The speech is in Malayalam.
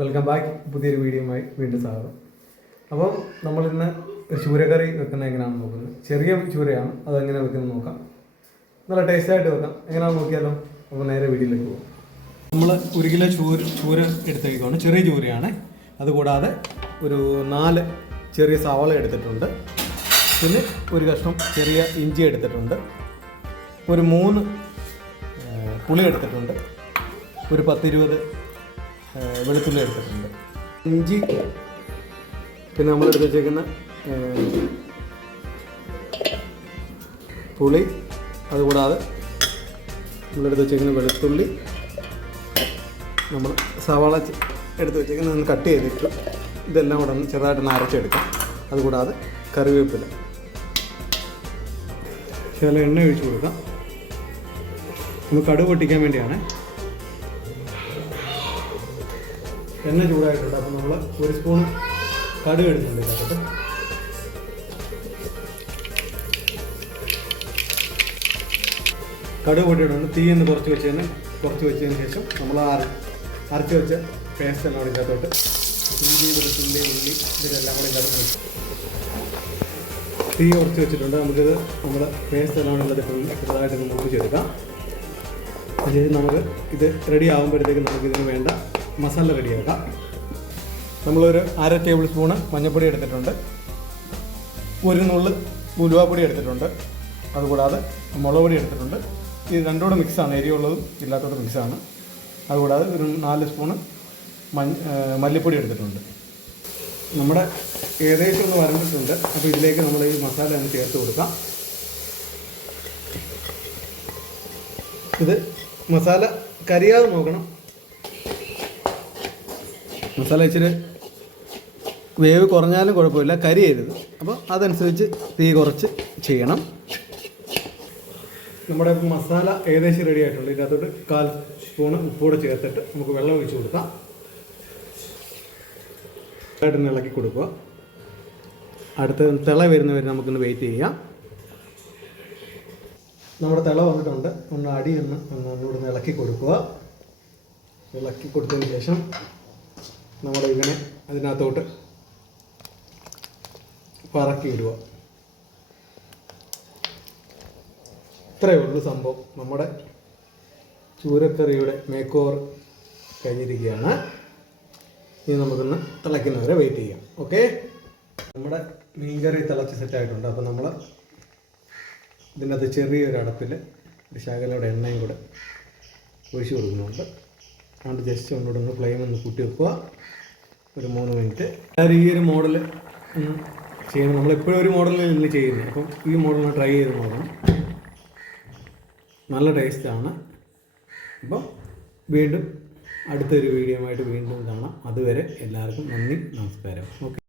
Welcome back. പുതിയൊരു വീഡിയോയുമായി വീണ്ടും സ്വാഗതം. അപ്പം നമ്മളിന്ന് ചൂരക്കറി വെക്കുന്നത് എങ്ങനെയാണെന്ന് നോക്കുന്നത്. ചെറിയ ചൂരയാണ്, അതെങ്ങനെ വെക്കുന്നത് നോക്കാം. നല്ല ടേസ്റ്റായിട്ട് വെക്കാം. എങ്ങനെയാണെന്ന് നോക്കിയാലോ. അപ്പോൾ നേരെ വീഡിയോയിലേക്ക് പോകും. നമ്മൾ 1 കിലോ ചൂര എടുത്തേക്കാണ്. ചെറിയ ചൂരയാണ്. അതുകൂടാതെ ഒരു 4 ചെറിയ സവാള എടുത്തിട്ടുണ്ട്. പിന്നെ ഒരു കഷ്ണം ചെറിയ ഇഞ്ചി എടുത്തിട്ടുണ്ട്. ഒരു 3 പുളി എടുത്തിട്ടുണ്ട്. ഒരു 10-20 വെളുത്തുള്ളി എടുത്തിട്ടുണ്ട്. ഇഞ്ചി, പിന്നെ നമ്മളെടുത്ത് വെച്ചേക്കുന്ന പുളി, അതുകൂടാതെ നമ്മളെടുത്ത് വെച്ചേക്കുന്ന വെളുത്തുള്ളി, നമ്മൾ സവാള എടുത്ത് വെച്ചേക്കുന്ന ഒന്ന് കട്ട് ചെയ്തിട്ട് ഇതെല്ലാം കൂടെ ഒന്ന് ചെറുതായിട്ടൊന്ന് അരച്ചെടുക്കാം. അതുകൂടാതെ കറിവേപ്പില, ചില എണ്ണ ഒഴിച്ച് കൊടുക്കാം. നമുക്ക് കടുക് പൊട്ടിക്കാൻ വേണ്ടിയാണ്. എണ്ണ ചൂടായിട്ടുണ്ട്. അപ്പോൾ നമ്മൾ 1 സ്പൂൺ കടുക് എടുക്കുന്നുണ്ട്. ഇതിനകത്ത് കടുക് പൊട്ടിയിട്ടുണ്ട്. തീയൊന്ന് കുറച്ച് വെച്ചതിന് ശേഷം നമ്മൾ അരച്ച് വെച്ച പേസ്റ്റ് എല്ലാം കൂടി ഇതിനകത്തോട്ട് ഇഞ്ചി, വെളുത്തുള്ളി, ഉള്ളി ഇതിലെല്ലാം കൂടി ഇതിനകത്ത് തീ കുറച്ച് വെച്ചിട്ടുണ്ട്. നമുക്കിത് നമ്മുടെ പേസ്റ്റ് എല്ലാം കൂടി ഇതിനകത്ത് ചെറുതായിട്ടൊന്ന് മുറിച്ചെടുക്കാം. അതിനുശേഷം നമുക്ക് ഇത് റെഡി ആകുമ്പോഴത്തേക്ക് നമുക്കിതിന് വേണ്ട മസാല റെഡിയാക്കാം. നമ്മളൊരു 1/2 ടേബിൾ സ്പൂണ് മഞ്ഞൾപ്പൊടി എടുത്തിട്ടുണ്ട്. 1 നുള്ള് ഉലുവാപ്പൊടി എടുത്തിട്ടുണ്ട്. അതുകൂടാതെ മുളക് പൊടി എടുത്തിട്ടുണ്ട്. ഇത് രണ്ടുകൂടെ മിക്സാണ്, എരിവുള്ളതും ഇല്ലാത്തതും മിക്സാണ്. അതുകൂടാതെ ഒരു 4 സ്പൂണ് മല്ലിപ്പൊടി എടുത്തിട്ടുണ്ട്. നമ്മുടെ ഏകദേശം ഒന്ന് വരണ്ടിട്ടുണ്ട്. അപ്പോൾ ഇതിലേക്ക് നമ്മൾ ഈ മസാല ഒന്ന് ചേർത്ത് കൊടുക്കാം. ഇത് മസാല കരിയാതെ നോക്കണം. മസാല ഇച്ചിരി വേവ് കുറഞ്ഞാലും കുഴപ്പമില്ല, കരിയരുത്. അപ്പോൾ അതനുസരിച്ച് തീ കുറച്ച് ചെയ്യണം. നമ്മുടെ മസാല ഏകദേശം റെഡി ആയിട്ടുണ്ട്. ഇതിനകത്തോട്ട് 1/4 സ്പൂണ് ഉപ്പൂടെ ചേർത്തിട്ട് നമുക്ക് വെള്ളം ഒഴിച്ച് കൊടുക്കാം. ആയിട്ടൊന്ന് ഇളക്കി കൊടുക്കുക. അടുത്ത തിള വരുന്നവരെ നമുക്കൊന്ന് വെയിറ്റ് ചെയ്യാം. നമ്മുടെ തിള വന്നിട്ടുണ്ട്. ഒന്ന് അടി ഒന്നുകൂടെ ഇളക്കി കൊടുക്കുക. ഇളക്കി കൊടുത്തതിന് ശേഷം നമ്മൾ ഇങ്ങനെ അതിനകത്തോട്ട് പറക്കിയിടുക. ഇത്രയേ ഉള്ളൂ സംഭവം. നമ്മുടെ ചൂരക്കറിയുടെ മേക്ക് ഓവർ കഴിഞ്ഞിരിക്കുകയാണ്. ഇനി നമുക്കൊന്ന് തിളയ്ക്കുന്നവരെ വെയിറ്റ് ചെയ്യാം. ഓക്കെ, നമ്മുടെ മീൻകറി തിളച്ച് സെറ്റായിട്ടുണ്ട്. അപ്പോൾ നമ്മൾ ഇതിൻ്റെ അകത്ത് ചെറിയൊരു അടപ്പിൽ ഒരു ശകലയുടെ എണ്ണയും കൂടെ ഒഴിച്ച് കൊടുക്കുന്നുണ്ട്. അതുകൊണ്ട് ജസ്റ്റ് ഒന്നുകൂടെ ഒന്ന് ഫ്ലെയിം ഒന്ന് കൂട്ടി വെക്കുക. ഒരു 3 മിനിറ്റ്. എല്ലാവരും ഈ ഒരു മോഡൽ ഒന്ന് ചെയ്യണം. നമ്മളെപ്പോഴും ഒരു മോഡലിൽ ചെയ്യുന്നത്. അപ്പം ഈ മോഡലിന് ട്രൈ ചെയ്ത് നോക്കണം. നല്ല ടേസ്റ്റാണ്. അപ്പം വീണ്ടും അടുത്തൊരു വീഡിയോ ആയിട്ട് വീണ്ടും കാണാം. അതുവരെ എല്ലാവർക്കും നന്ദി, നമസ്കാരം. ഓക്കെ.